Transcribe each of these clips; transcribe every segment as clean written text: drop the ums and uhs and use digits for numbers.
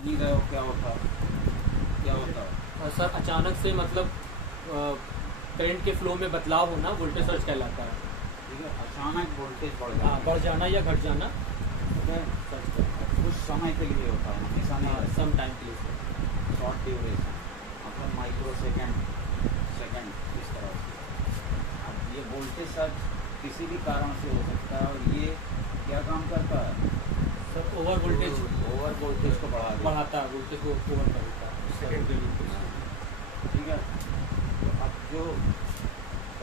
नहीं रहे हो क्या होता है? सर अचानक से मतलब करंट के फ्लो में बदलाव होना वोल्टेज सर्ज कहलाता है। ठीक है, अचानक वोल्टेज बढ़ हाँ, जाए, बढ़ जाना या घट जाना ठीक है, सर्ज कहलाता है। कुछ समय के लिए होता है, हमेशा नहीं रहता। सम टाइम के लिए सर। शॉर्ट ड्यूरेशन मतलब माइक्रो सेकेंड इस तरह से। अब ये वोल्टेज सर्ज किसी भी कारण से हो सकता है और ये क्या काम करता है sir over voltage over voltage को बढ़ाता है, वोल्टेज को ओवर करता है। ठीक है, तो अब जो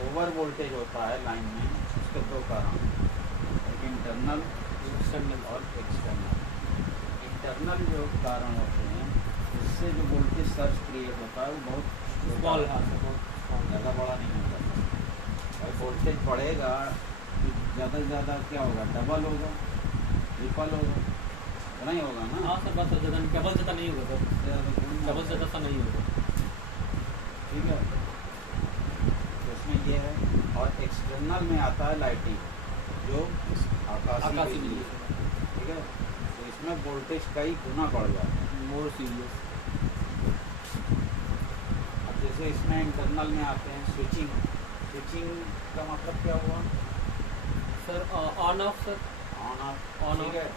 ओवर वोल्टेज होता है लाइन में उसके दो कारण, एक इंटरनल एक्सटर्नल और एक्सटर्नल। इंटरनल जो कारण होते हैं उससे जो वोल्टेज सर्ज क्रिएट होता है वो बहुत स्मॉल, हाँ सर, बहुत स्मॉल, ज़्यादा बड़ा नहीं होता। और वोल्टेज बढ़ेगा तो ज़्यादा से ज़्यादा क्या होगा, डबल होगा, ट्रिपल होगा, नहीं होगा ना। हाँ सर, बस ज़्यादा डबल ज़्यादा नहीं होगा सर, डबल ज़्यादा सा नहीं होगा। ठीक है, तो इसमें ये है। और एक्सटर्नल में आता है लाइटिंग, जो आकाशीय आकाशीय बिजली है। ठीक है, तो इसमें वोल्टेज कई गुना बढ़ जाता है। More serious. अब जैसे इसमें इंटरनल में आते हैं स्विचिंग का मतलब क्या हुआ sir on off sir, on off. On ठीक off। है,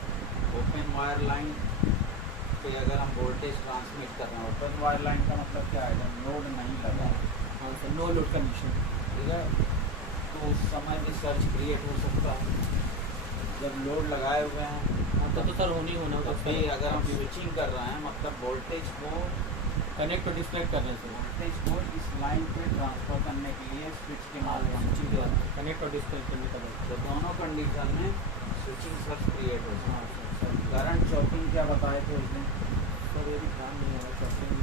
ओपन वायर लाइन पे अगर हम वोल्टेज ट्रांसमिट कर रहे हैं, ओपन वायर लाइन का मतलब क्या है, जब लोड नहीं लगा है, हाँ सर, नो लोड कंडीशन। ठीक है, तो उस समय भी सर्ज क्रिएट हो सकता है। जब लोड लगाए हुए हैं हाँ तो सर होनी होना तब भी अगर हम स्विचिंग कर रहे हैं मतलब वोल्टेज को कनेक्ट और डिस्कनेक्ट करने से, वोल्टेज को इस लाइन पे ट्रांसफर करने के लिए स्विच के माध्यम से कनेक्ट और डिस्कनेक्ट करने का बात। तो दोनों कंडीशन में स्विचिंग सर्ज क्रिएट हो हाँ सकता सर, है। करंट चॉपिंग क्या बताए थे उसने, सर ये भी ध्यान नहीं आ रहा शॉपिंग।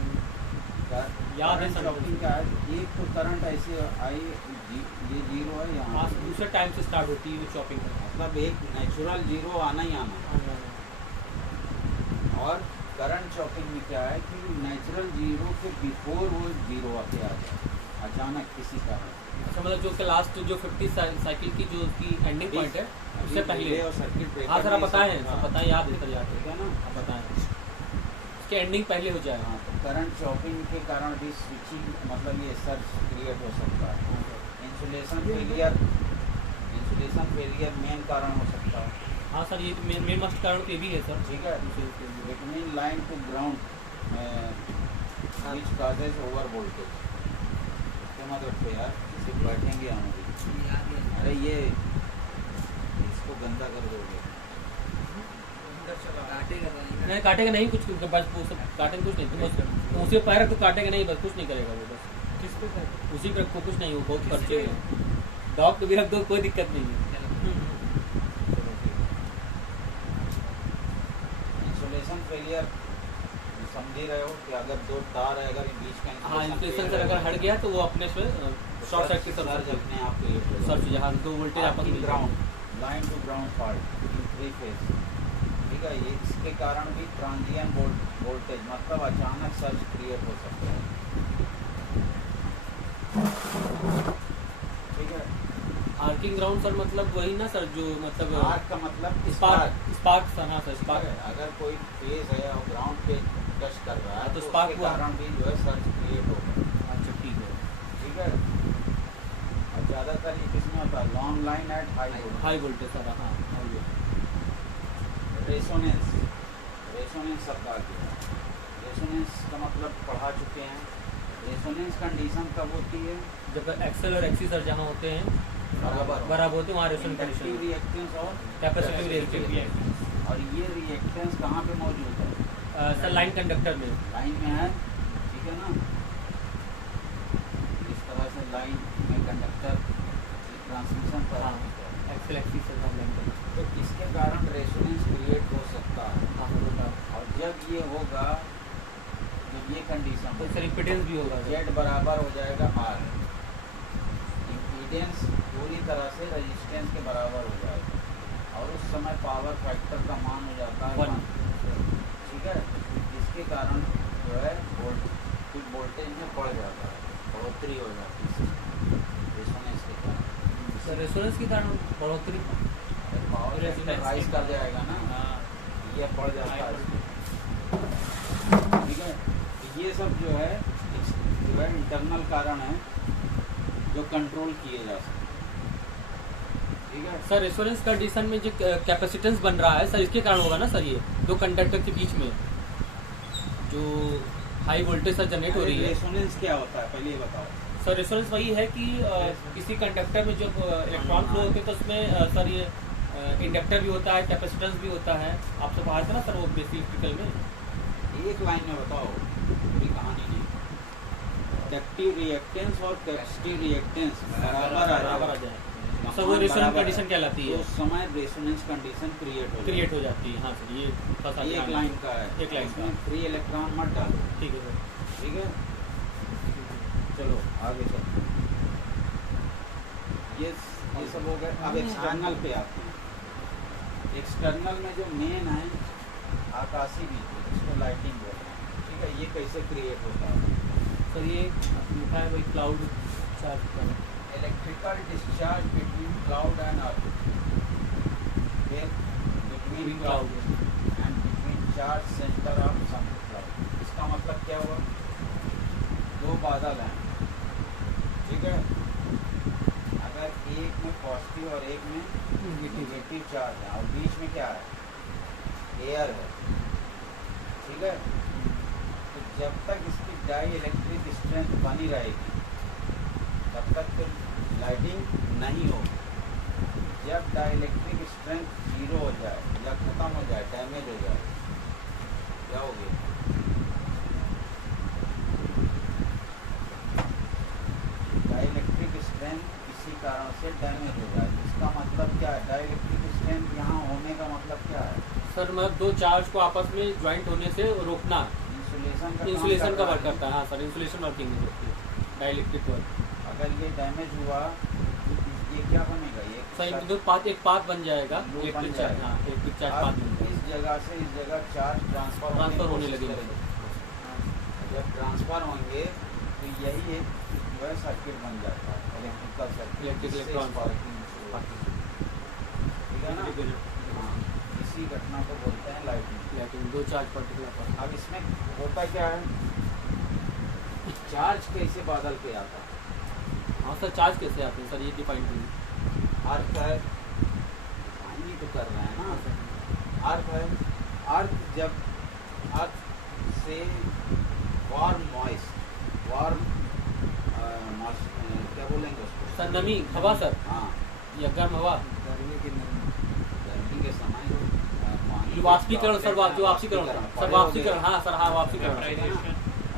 याद है करंट सर, चॉपिंग क्या है, एक तो करंट ऐसे आई ये जीरो है यहाँ हाँ पे। दूसरे टाइम से स्टार्ट होती है शॉपिंग करना। मतलब एक नेचुरल जीरो आना ही आना। और करंट चॉपिंग में क्या है कि नेचुरल जीरो के बिफोर वो जीरो आके आ जाए अचानक किसी कारण। अच्छा, मतलब जो लास्ट जो 50 साइकिल की जो उसकी एंडिंग पॉइंट है उससे पहले। और सर्किट ब्रेकर। हाँ सर, आप बताएं, सर बताएं, याद है सर, याद ठीक है, है ना। आप बताएं उसकी एंडिंग पहले हो जाए। हाँ, तो करंट चॉपिंग के कारण भी स्विचिंग मतलब ये सर्ज क्रिएट हो सकता है। इंसुलेशन फेलियर मेन कारण हो सकता है। हाँ सर, ये मेन मस्ट कारण तो ये भी है सर। ठीक है, it mean line to ground which causes over voltage. क्या मतलब पे यार, सिर्फ बैठेंगे हम अभी। अरे ये इसको गंदा कर दोगे। नहीं काटेगा नहीं कुछ, बस वो सब काटेगा कुछ नहीं, बस उसी पैर रख तो काटेगा नहीं, बस कुछ नहीं करेगा वो, बस किस पे उसी पे रखो, कुछ नहीं, वो बहुत खर्चे हैं। डॉग को भी रख दो, कोई दिक्कत नहीं है। इंसुलेशन फेलियर समझ ही रहे हो कि अगर दो तार है, अगर बीच का हाँ, इंसुलेशन से अगर हट गया तो वो अपने से शॉर्ट सर्किट सर्ज अपने आप क्रिएट हो सर्च जहाँ दो वोल्टेज आपस में ground line to ground fault three phase. ठीक है, ये इसके कारण भी ट्रांजिएंट वोल्टेज मतलब अचानक सर्ज क्रिएट हो सकता है। ठीक है, आर्किंग ग्राउंड सर मतलब वही ना सर, जो मतलब आर्क का मतलब स्पार्क सर। हाँ सर, स्पार्क। अगर कोई फेज है और ग्राउंड पे टच कर रहा है तो तो स्पार्क उसके कारण भी जो है सर्ज क्रिएट होगा। अच्छा ठीक है। ठीक है, और ज़्यादातर ये किसमें होता है, long line at high voltage sir. हाँ रेसोनेंस शब्द आ गया। रेसोनेंस का मतलब पढ़ा चुके हैं। रेसोनेंस कंडीशन कब होती है, जब एक्सेल और एक्सी सर जहाँ होते हैं बराबर होते हैं, वहाँ रेसोनेंस कंडीशन। रिएक्टेंस और कैपेसिटिव रिएक्टेंस। और ये रिएक्टेंस कहाँ पे मौजूद है, सर लाइन कंडक्टर में। लाइन में है। ठीक है ना, इस तरह से लाइन में कंडक्टर ट्रांसमिशन पर। हाँ, एक्सेल एक्सी सर लाइन कंडक्टर। तो इसके कारण रेसोनेंस क्रिएट हो सकता है। हाँ होगा, और जब ये होगा, जब ये कंडीशन तो सर इम्पीडेंस भी होगा। जेड बराबर हो जाएगा आर, इम्पीडेंस पूरी तरह से रेजिस्टेंस के बराबर हो जाएगा और उस समय पावर फैक्टर का मान हो जाता है 1। ठीक है, इसके कारण जो है वोल्टेज में बढ़ जाता है, बढ़ोतरी हो जाती है रेसोनेंस के कारण। सर रेसोनेंस के कारण बढ़ोतरी, पावर राइज कर जाएगा ना, हाँ ये बढ़ जाता है। सब जो है इंटरनल कारण है जो कंट्रोल किए जा सकते हैं। ठीक है सर रेजोनेंस कंडीशन में जो कैपेसिटेंस बन रहा है सर इसके कारण होगा ना सर, ये दो कंडक्टर के बीच में जो हाई वोल्टेज सर जनरेट हो रही है। रेजोनेंस क्या होता है पहले ये बताओ। सर रेजोनेंस वही है कि किसी कंडक्टर में जब इलेक्ट्रॉन फ्लो होते हैं तो उसमें सर ये इंडक्टर भी होता है, कैपेसिटेंस भी होता है। आप सब पढ़ा थे ना सर वो बेसिक इलेक्ट्रिकल में। एक लाइन में बताओ, पूरी कहानी नहीं। इंडक्टिव रिएक्टेंस और कैपेसिटिव रिएक्टेंस बराबर आ जाए सर, वो रेजोनेंस कंडीशन कहलाती है। उस समय रेजोनेंस कंडीशन क्रिएट हो जाती है। हाँ सर, ये एक लाइन का है, एक लाइन का। फ्री इलेक्ट्रॉन मत डालो। ठीक है सर, ठीक है चलो आगे चलते हैं। ये सब हो गए। अब एक्सटर्नल पे आते हैं। एक्सटर्नल में जो मेन है आकाशीय बिजली, इसको लाइटिंग बोलते हैं। ठीक है, ये कैसे क्रिएट होता है सर? ये लिखा है वही क्लाउड चार्ज का electrical discharge between cloud and earth, between cloud and between charge centre of some cloud. इसका मतलब क्या हुआ? दो बादल हैं, ठीक है, अगर एक में पॉजिटिव और एक में नेगेटिव चार्ज है और बीच में क्या है? एयर है। ठीक है, तो जब तक इसकी डाई इलेक्ट्रिक स्ट्रेंथ बनी रहेगी तब तक तो लाइटिंग नहीं होगी। जब डाई इलेक्ट्रिक स्ट्रेंथ जीरो हो जाए या खत्म हो जाए, डैमेज हो जाए, क्या हो गया? डाइलेक्ट्रिक स्ट्रेंथ किसी कारण से डैमेज हो जाए, इसका मतलब क्या है? डाइलेक्ट्रिक स्ट्रेंथ यहाँ होने का मतलब क्या है? सर मतलब दो चार्ज को आपस में ज्वाइंट होने से रोकना। इंसुलेशन का वर्क करता है। हाँ सर, इंसुलेशन वर्किंग होती है डाइलेक्ट्रिक वर्क। अगर ये डैमेज हुआ ये क्या बनेगा? ये सर एक पाथ बन जाएगा, इलेक्ट्रिक चार्ज। हाँ, इलेक्ट्रिक चार्ज पाथ बन जाएगा। इस जगह से इस जगह चार्ज ट्रांसफर होने लगेगा। जब ट्रांसफर होंगे तो यही एक जो है सर्किट बन जाता है, इलेक्ट्रिकल सर्किट, इलेक्ट्रिक इलेक्ट्रॉन। ठीक है ना? हाँ, इसी घटना को बोलते हैं लाइटिंग। दो चार्ज पर्टिकुलर। अब इसमें होता क्या है? चार्ज कैसे बादल पे आता है? हाँ सर, चार्ज कैसे आते हैं सर, ये डिफाइन करिए। अर्थ है, डिफाइन तो कर रहे हैं ना। अर्थ है, अर्थ जब अर्थ से वार्म मॉइस्ट, वार्म क्या बोलेंगे उसको? सर नमी, हवा सर। हाँ, या गर्म हवा। गर्मी के समय वाष्पीकरण सर, जो वाष्पीकरण सर, वाष्पीकरण। हाँ सर, हाँ वाष्पीकरण,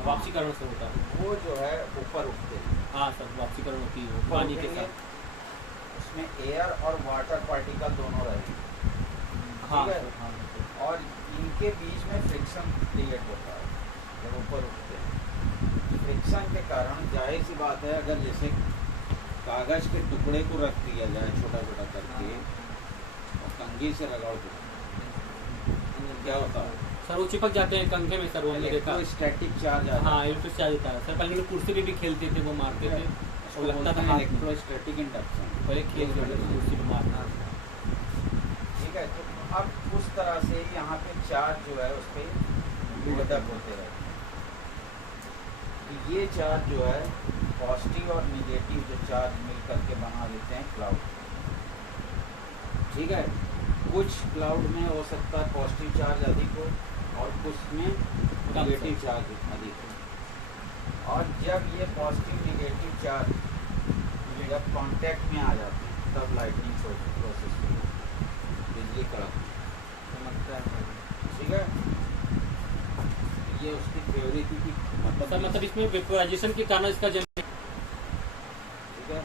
वाष्पीकरण से होता है। वो जो है ऊपर उठते हैं। हाँ सर, वाष्पीकरण होती है पानी के साथ। उसमें एयर और वाटर पार्टिकल दोनों रहेंगे। हाँ ठीक है? सर, हाँ। और इनके बीच में फ्रिक्शन क्रिएट होता है जब ऊपर उठते हैं। फ्रिक्शन के कारण जाहिर सी बात है, अगर जैसे कागज के टुकड़े को रख दिया जाए छोटा छोटा करके और कंघी से लगाओ तो क्या होता है? सर वो चिपक जाते हैं कंघे में सर, वो हमने देखा। स्टैटिक चार्ज आता है। हाँ, इलेक्ट्रिक चार्ज होता है सर। पहले लोग कुर्सी पे भी खेलते थे, वो मारते थे, वो लगता था हाथ में। Electrostatic induction. पहले खेल रहे थे कुर्सी पे मारना। ठीक है, तो अब उस तरह से यहाँ पे चार्ज जो है उस पर बिल्डअप होते रहते हैं। तो ये चार्ज जो है पॉजिटिव और निगेटिव जो चार्ज मिल करके बना देते हैं क्लाउड। ठीक है, कुछ क्लाउड में हो सकता है पॉजिटिव चार्ज अधिक हो और कुछ में निगेटिव चार्ज अधिक हो। और जब ये पॉजिटिव निगेटिव चार्ज जब कांटेक्ट में आ जाते हैं तब लाइटनिंग प्रोसेस बिजली कड़कती है। ठीक है, ये उसकी थ्योरी थी कि मतलब इसमें वेपोराइजेशन के कारण इसका जल। ठीक है,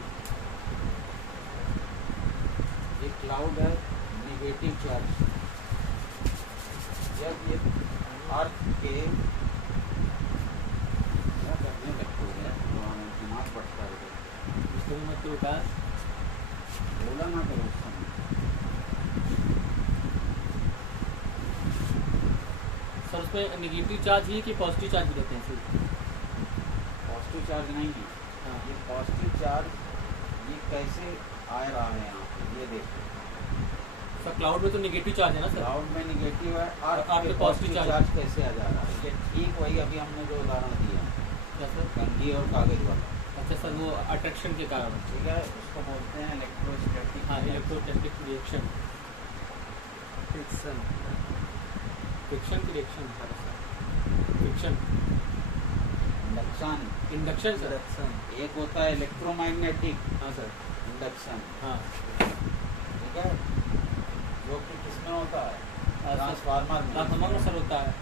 ये क्लाउड है निगेटिव चार्ज। जब ये अर्थ के क्या करने लगते हैं तो हमें दिमाग बढ़ता है। इसको भी मतलब होता है बोला ना करो उस समय। सर उसमें निगेटिव चार्ज ही कि पॉजिटिव चार्ज भी रहते हैं सर? पॉजिटिव चार्ज नहीं है। हाँ, ये पॉजिटिव चार्ज ये कैसे आ रहा है यहाँ पे ये देखो। सर क्लाउड में तो नेगेटिव चार्ज है ना सर? क्लाउड में निगेटिव है और और आपके आपके पॉजिटिव positive चार्ज कैसे आ जा रहा है? ये ठीक वही अभी हमने जो उदाहरण दिया, क्या सर? कंघी और कागज वाला। अच्छा सर, वो अट्रैक्शन के कारण। ठीक है, उसको बोलते हैं इलेक्ट्रोस्टैटिक। हाँ, इलेक्ट्रोस्टैटिक रिएक्शन, फ्रिक्शन। फ्रिक्शन की reaction, friction, induction. Induction sir. Friction. एक होता है इलेक्ट्रोमैग्नेटिक हाँ सर। इंडक्शन, हाँ ठीक है, जो कि किसमें होता है? सर, ट्रांसफार्मर में। ट्रांसफार्मर में सर होता है।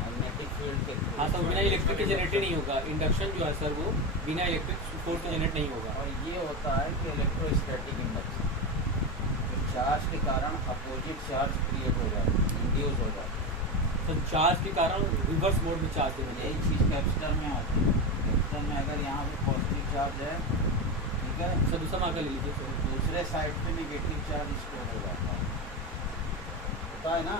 मैग्नेटिक फील्ड के थ्रू। हाँ सर, बिना इलेक्ट्रिक के जनरेट नहीं होगा। इंडक्शन जो है सर वो बिना इलेक्ट्रिक फोर्स के जनरेट नहीं होगा। और ये होता है कि इलेक्ट्रोस्टैटिक इंडक्शन, जो चार्ज के कारण अपोजिट चार्ज क्रिएट हो जाता है, इंड्यूस हो जाता है। तो चार्ज के कारण रिवर्स मोड में चार्ज देना यही चाहिए। चीज़ कैपेसिटर में आती है। कैपेसिटर में अगर यहाँ पे पॉजिटिव चार्ज है, ठीक है, सर दूसरा मार्कर ले लीजिए सर। दूसरे साइड पे नेगेटिव चार्ज स्टोर हो जाता है, होता है ना,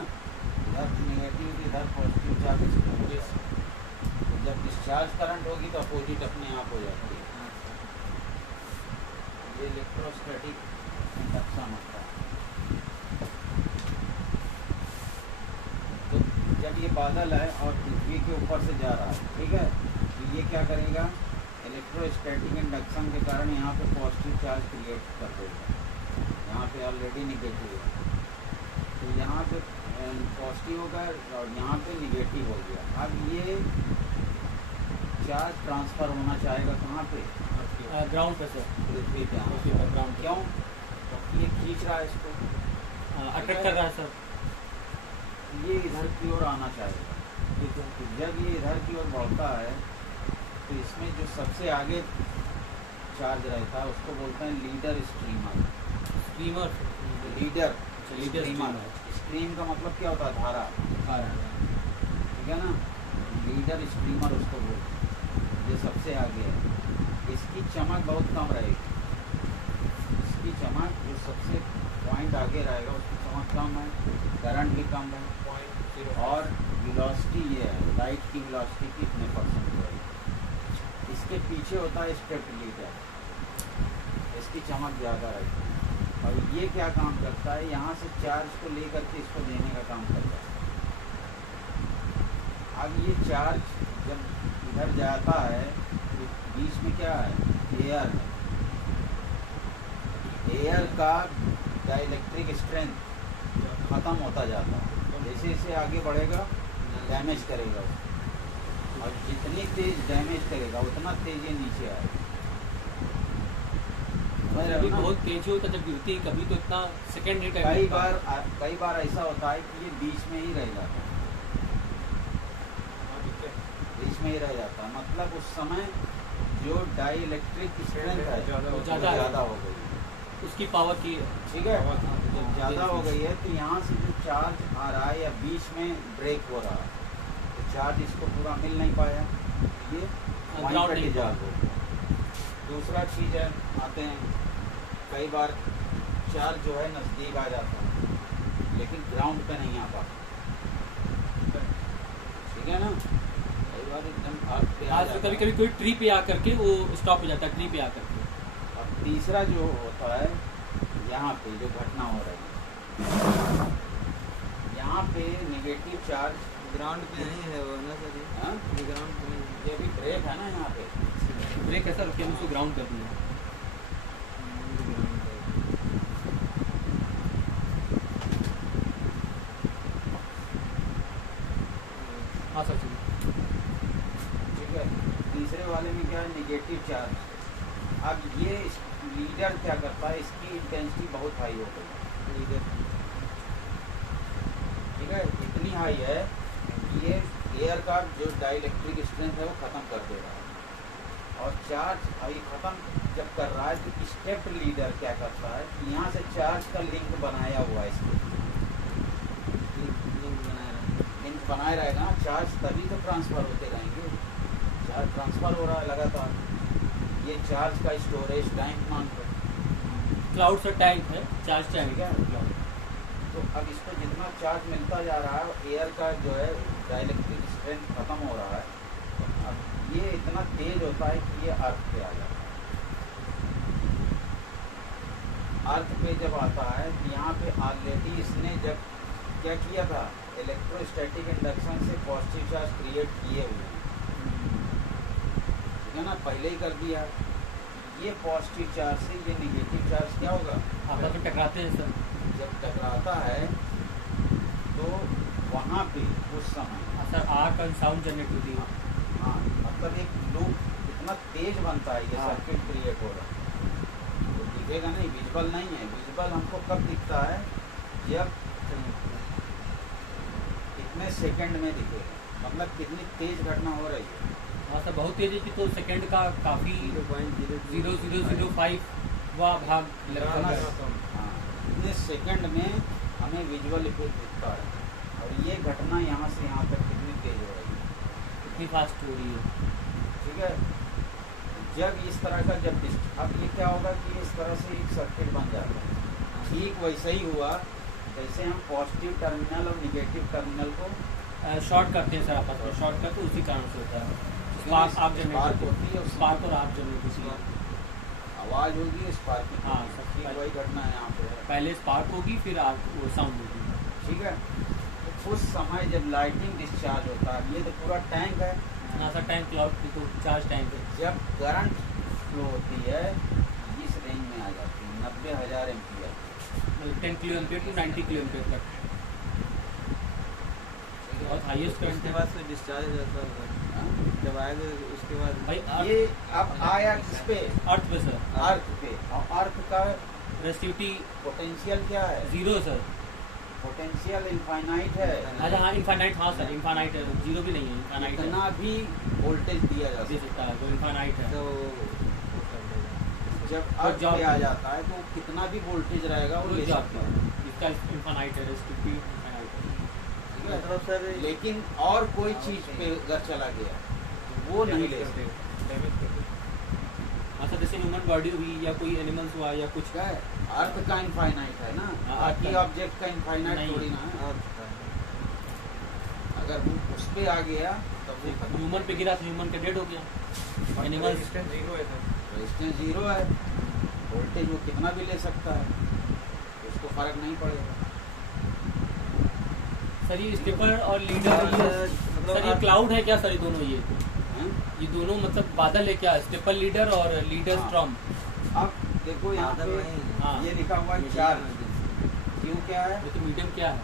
इधर नेगेटिव इधर पॉजिटिव चार्ज स्टोर हो जाता है। तो जब डिस्चार्ज करंट होगी तो अपोजिट अपने आप हो जाती है। ये इलेक्ट्रोस्टैटिक इंडक्शन होता है। तो जब ये बादल है और पृथ्वी के ऊपर से जा रहा है, ठीक है, तो ये क्या करेगा? इलेक्ट्रोस्टैटिक इंडक्शन के कारण यहाँ पे पॉजिटिव चार्ज क्रिएट कर देगा। यहाँ पे ऑलरेडी निगेटिव है, तो यहाँ पे पॉजिटिव होगा और यहाँ पे निगेटिव हो गया। अब ये चार्ज ट्रांसफ़र होना चाहेगा कहाँ पे? ग्राउंड पे सर। पृथ्वी पे। पृथ्वी पे ground पे। क्यों? क्योंकि ये खींच रहा है इसको, अट्रैक्ट कर रहा है सर। ये इधर की ओर आना चाहेगा। तो जब ये इधर की ओर बढ़ता है तो इसमें जो सबसे आगे चार्ज रहता है उसको बोलते हैं leader streamer. Streamer, leader leader streamer. Stream का मतलब क्या होता है? धारा, ठीक है ना। लीडर स्ट्रीमर उसको बोलते हैं, जो सबसे आगे है। इसकी चमक बहुत कम रहेगी, इसकी चमक जो सबसे पॉइंट आगे रहेगा उसकी चमक कम है, करंट भी कम है, और वेलोसिटी ये है, लाइट की वेलोसिटी कितने % रहेगी। इसके पीछे होता है स्टेप लीडर, इसकी चमक ज़्यादा रहती है। और ये क्या काम करता है? यहाँ से चार्ज को लेकर के इसको देने का काम करता है। अब ये चार्ज जब इधर जाता है तो बीच में क्या है? एयर है। एयर का डाइलेक्ट्रिक स्ट्रेंथ ख़त्म होता जाता है, जैसे जैसे आगे बढ़ेगा डैमेज करेगा उसको, और जितनी तेज डैमेज करेगा उतना तेज ये नीचे आएगा। कभी बहुत तेज होता जब गिरती है, कभी तो इतना सेकंड ही कई बार ऐसा होता है कि ये बीच में ही रह जाता है, बीच में ही रह जाता है। मतलब उस समय जो डाई इलेक्ट्रिक स्ट्रेंथ है वो ज़्यादा हो गई, उसकी पावर की। ठीक है, जब ज़्यादा हो गई है तो यहाँ से जो चार्ज आ रहा है या बीच में ब्रेक हो रहा है तो चार्ज इसको पूरा मिल नहीं पाया, ये ग्राउंड नहीं डिस्चार्ज हो गया। दूसरा चीज़ है, आते हैं कई बार चार्ज जो है नज़दीक आ जाता है लेकिन ग्राउंड पे नहीं आ पाता, ठीक है ना। कई बार एकदम आग पे आ आज जाता कभी है। कभी कोई ट्री पे आ करके वो स्टॉप हो जाता है, ट्री पे आ करके। और तीसरा जो होता है, यहाँ पे जो घटना हो रही है, यहाँ पे नेगेटिव चार्ज ग्राउंड पे नहीं है वो ना सर, हाँ? ये ग्राउंड पे नहीं है। ये भी ब्रेक है ना यहाँ पे, ब्रेक ऐसा रखिए, हम उसको ग्राउंड कर दिया। हाँ सर चलिए। ठीक है। तीसरे वाले में क्या है? Negative charge. अब ये लीडर क्या करता है? इसकी इंटेंसिटी बहुत हाई हो गई, लीडर। ठीक है, इतनी हाई है कि ये एयर का जो डाइलेक्ट्रिक स्ट्रेंथ है वो ख़त्म कर दे रहा है। और चार्ज अभी ख़त्म जब कर रहा है तो स्टेप लीडर क्या करता है कि यहाँ से चार्ज का लिंक बनाया हुआ है, इसके लिंक बनाए रहेगा ना, चार्ज तभी तो ट्रांसफ़र होते रहेंगे। चार्ज ट्रांसफ़र हो रहा है लगातार, ये चार्ज का स्टोरेज टैंक मानते हैं, क्लाउड से टैंक है, चार्ज टैंक ठीक है। तो अब इसको जितना चार्ज मिलता जा रहा है, एयर का जो है डाइलेक्ट्रिक स्ट्रेंथ ख़त्म हो रहा है, अब ये इतना तेज होता है कि ये अर्थ पे आ जाता है। अर्थ पे जब आता है तो यहाँ पे ऑलरेडी इसने जब क्या किया था, इलेक्ट्रोस्टैटिक इंडक्शन से पॉजिटिव चार्ज क्रिएट किए हुए हैं, ठीक है ना, पहले ही कर दिया। ये पॉजिटिव चार्ज से ये निगेटिव चार्ज क्या होगा, आपस में टकराते हैं सर। जब टकराता है तो वहाँ पे उस समय सर आर्क और साउंड जनरेट होती है। हाँ, मतलब एक लूप इतना तेज बनता है, ये हाँ। सर्किट क्रिएट हो रहा है, तो दिखेगा नहीं, विजुअल नहीं है। विजुअल हमको कब दिखता है, जब कितने सेकंड में दिखेगा, मतलब कितनी तेज घटना हो रही है। हाँ सर, बहुत तेज है कि तो सेकंड का काफ़ी 0.0005 भाग लगता है। हाँ, इतने सेकंड में हमें विजुअल इफेक्ट दिखता है, और ये घटना यहाँ से यहाँ तक कितनी तेज हो रही है, कितनी फास्ट हो रही है। ठीक है। जब इस तरह का अब ये क्या होगा कि इस तरह से एक सर्किट बन जाता है। ठीक वैसे ही हुआ जैसे हम पॉजिटिव टर्मिनल और निगेटिव टर्मिनल को शॉर्ट करते हैं सर, आपस में शॉर्ट करते उसी कारण से होता है। स्पार्क आप स्पार्क जनरेट होती है, स्पार्क और आप जनरेट होती है। आवाज होगी, स्पार्किंग। हाँ, सब ठीक वही घटना है यहाँ पे है। पहले स्पार्क होगी फिर आर्क वो साउंड होगी। ठीक है, तो उस समय जब लाइटिंग डिस्चार्ज होता है, ये तो पूरा टैंक है ना सर, टैंक क्लाउड तो चार्ज टैंक है। जब करंट फ्लो होती है इस रेंज में आ जाती है 90,000 ampere. 10 kilo ampere to 90 kilo ampere तक बहुत हाईएस्ट करंट उसके है। बाद से डिस्चार्ज हो जाता है, जब आएगा उसके बाद भाई ये अब आया किस पे, अर्थ पे सर, अर्थ पे, और अर्थ का रेसिस्टिविटी पोटेंशियल क्या है, 0 सर। पोटेंशियल इनफाइनाइट है। अच्छा हाँ, इनफाइनाइट, हाँ सर इनफाइनाइट है, 0 भी नहीं है, इनफाइनाइट है, इतना भी वोल्टेज दिया जा दे सकता सकता है, वो इनफाइनाइट है। तो वो कर देगा। है। जब तो अर्थ पे आ जाता है तो कितना भी वोल्टेज रहेगा वो ले सकता है, इसका इनफाइनाइट है, रेसिस्टिविटी इनफाइनाइट है। ठीक है। मतलब सर लेकिन और कोई चीज पे अगर चला गया तो वो नहीं ले सकता। हाँ सर, जैसे ह्यूमन बॉडी हुई या कोई एनिमल्स हुआ या कुछ क्या है, अर्थ का इनफाइनाइट है ना, हाँ, बाकी अर्थ ऑब्जेक्ट का इनफाइनाइट नहीं। थोड़ी ना है। अर्थ का है। अगर वो उस पे आ गया तो वो खत्म। ह्यूमन पे गिरा तो ह्यूमन का डेड हो गया। एनिमल्स रेजिस्टेंस 0 है, वोल्टेज वो कितना भी ले सकता है, उसको फर्क नहीं पड़ेगा। सर ये स्टेपर और लीडर, ये सर ये क्लाउड है क्या सर, ये दोनों हैं? ये दोनों मतलब बादल है क्या, स्टेपर लीडर और लीडर हाँ। स्ट्रॉम। अब देखो यहाँ बादल पे नहीं, हाँ, ये लिखा हुआ है चार्ज, क्यों क्या है, ये तो मीडियम क्या है।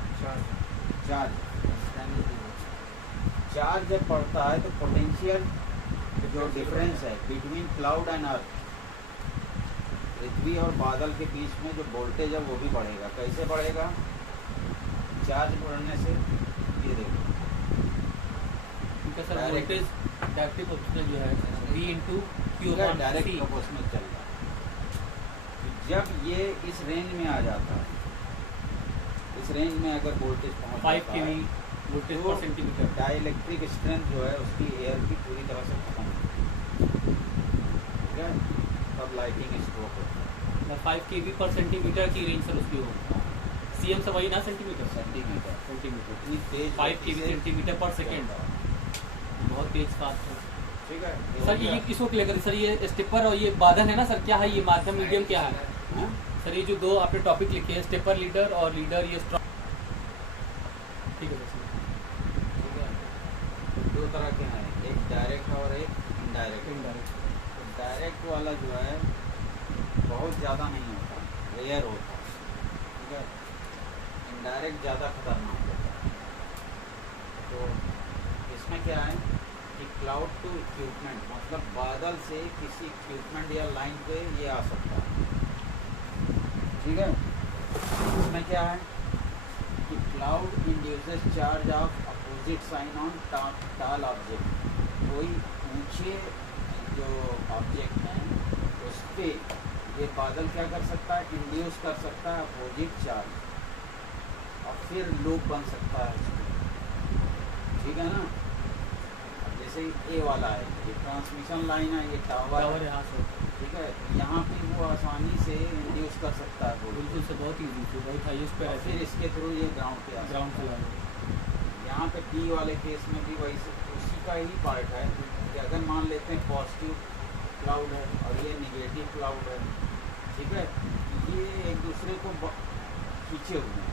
चार्ज। चार्ज जब पड़ता है तो पोटेंशियल जो डिफरेंस है बिटवीन क्लाउड एंड अर्थ, पृथ्वी और बादल के बीच में जो वोल्टेज है वो भी बढ़ेगा। कैसे बढ़ेगा, चार्ज बढ़ने से, ये देखो इनका sir Direct. Voltage directive proportional जो है V इंटू क्यू पूरा अपॉन डायरेक्ट C। प्रोपोर्शनल चल रहा है। जब ये इस रेंज में आ जाता है, इस रेंज में अगर वोल्टेज पहुंच 5 जाता kV है, वोल्टेज तो पर सेंटीमीटर। डाइलेक्ट्रिक स्ट्रेंथ जो है उसकी एयर की पूरी तरह से खत्म हो, ठीक है, तब लाइटिंग स्ट्रोक होता है। 5 kV पर सेंटीमीटर की रेंज सर उसकी हो। CM से वही ना, सेंटीमीटर सेंटीमीटर सेंटीमीटर इतनी तेज 5 kV गति से सेंटीमीटर पर सेकेंड, चलता है। बहुत तेज फास्ट है ठीक है सर। ये किसको लेकर सर, ये स्टेपर और ये बादल है ना सर, क्या है ये माध्यम मीडियम क्या है हाँ? सर? ये जो दो आपने टॉपिक लिखे हैं, स्टेपर लीडर और लीडर ये स्ट्रॉन्ग, ठीक है सर। ठीक है, तो दो तरह के हैं, एक डायरेक्ट और एक इनडायरेक्ट। इनडायरेक्ट तो डायरेक्ट वाला जो है बहुत ज़्यादा नहीं होता, रेयर होता है, ठीक है। इनडायरेक्ट ज़्यादा खतरनाक होता है। तो इसमें क्या है कि क्लाउड टू इक्विपमेंट, मतलब बादल से किसी इक्विपमेंट या लाइन पे ये आ सकता है, ठीक है। इसमें क्या है कि cloud induces charge of opposite sign on tall object. कोई ऊंचे जो ऑब्जेक्ट हैं उस पर ये बादल क्या कर सकता है, इंड्यूस कर सकता है अपोजिट चार्ज, और फिर लूप बन सकता है उसमें, ठीक है ना। अब जैसे ए वाला है, ये ट्रांसमिशन लाइन है, ये टावर टावर है, यहाँ से ठीक है, यहाँ पे वो आसानी से इंड्यूस कर सकता है voltage। बिल्कुल से बहुत ईजी से बहुत हाईएस्ट पे और रहते फिर हैं इसके थ्रू ये ग्राउंड पे आ ग्राउंड सकता पे है। यहाँ पे डी वाले केस में भी वही उसी का ही पार्ट है कि अगर मान लेते हैं पॉजिटिव क्लाउड है और ये निगेटिव क्लाउड है, ठीक है, ये एक दूसरे को खींचे हुए हैं,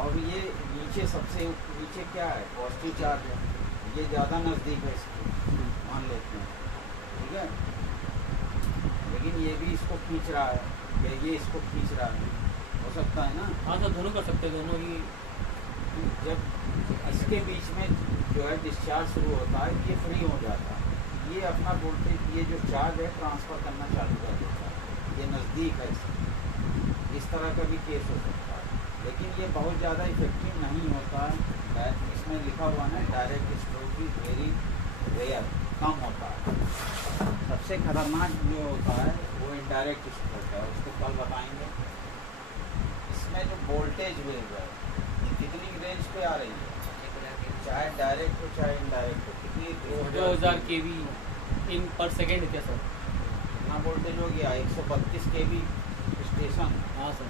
और ये नीचे सबसे नीचे क्या है, पॉजिटिव चार्ज है, ये ज़्यादा नज़दीक है इसके, मान लेते हैं, ठीक है, लेकिन ये भी इसको खींच रहा है, या ये इसको खींच रहा है, हो सकता है ना। हाँ सर, दोनों कर सकते हैं, दोनों ही। जब इसके बीच में जो है डिस्चार्ज शुरू होता है, ये फ्री हो जाता है, ये अपना वोल्टेज, ये जो चार्ज है ट्रांसफ़र करना चालू कर देता है, ये नज़दीक है इसके। इस तरह का भी केस हो सकता है, लेकिन ये बहुत ज़्यादा इफेक्टिव नहीं होता है। इसमें लिखा हुआ है डायरेक्ट स्ट्रोक की वेरी रेयर, कम होता है। सबसे खतरनाक जो होता है वो इनडायरेक्ट स्ट्रोक है, उसको कल बताएंगे। इसमें जो वोल्टेज वेव है कितनी रेंज पे आ रही है, चाहे डायरेक्ट हो चाहे इनडायरेक्ट हो, कितनी 2000 kV इन पर सेकेंड क्या सर? कितना वोल्टेज हो गया, 132 kV स्टेशन, हाँ सर,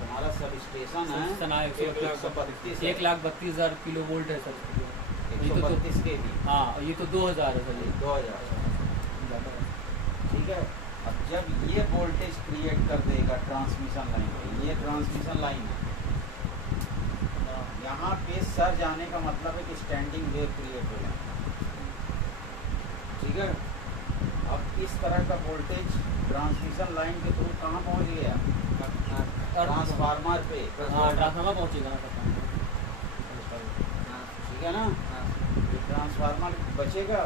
हमारा सब स्टेशन है, सना 132 1,32,000 किलो वोल्ट है सर। 132 kV। हाँ, ये तो 2000 है सर, ये 2000, ज़्यादा है। ठीक है। अब जब ये वोल्टेज क्रिएट कर देगा ट्रांसमिशन लाइन पे, ये ट्रांसमिशन लाइन है, यहाँ पे सर जाने का मतलब है कि स्टैंडिंग वेव क्रिएट हो जाएगा, ठीक है। अब इस तरह का वोल्टेज ट्रांसमिशन लाइन के थ्रू कहाँ पहुँच गया, ट्रांसफार्मर पे, हाँ, ट्रांसफार्मर पहुँचेगा ना सर, ठीक है ना। ये ट्रांसफार्मर बचेगा,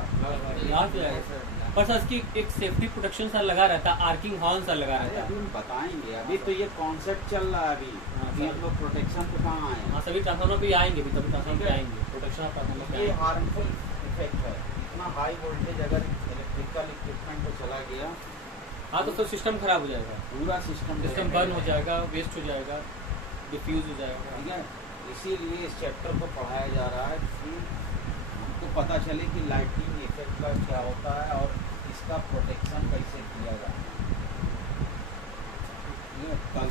यहाँ से आएगा। पर सर इसकी एक सेफ्टी प्रोटेक्शन सर लगा रहता है, आर्किंग हॉर्न सर लगा रहता अभी है। हम बताएंगे, अभी तो ये कॉन्सेप्ट चल रहा है, अभी हम लोग प्रोटेक्शन पे कहाँ आए हाँ, सभी ट्रांसफार्मर पे आएंगे भी, तभी ट्रांसफार्मर पे आएंगे, प्रोटेक्शन ऑफ ट्रांसफार्मर पे ये आएंगे। हार्मफुल इफेक्ट है, इतना हाई वोल्टेज अगर इलेक्ट्रिकल इक्विपमेंट को चला गया, हाँ तो सिस्टम खराब हो जाएगा, पूरा सिस्टम बर्न हो जाएगा, वेस्ट हो जाएगा, डिफ्यूज हो जाएगा। ठीक है। इसीलिए इस चैप्टर को पढ़ाया जा रहा है कि हमको पता चले कि लाइटिंग इफेक्ट का क्या होता है और इसका प्रोटेक्शन कैसे किया जाता है। कल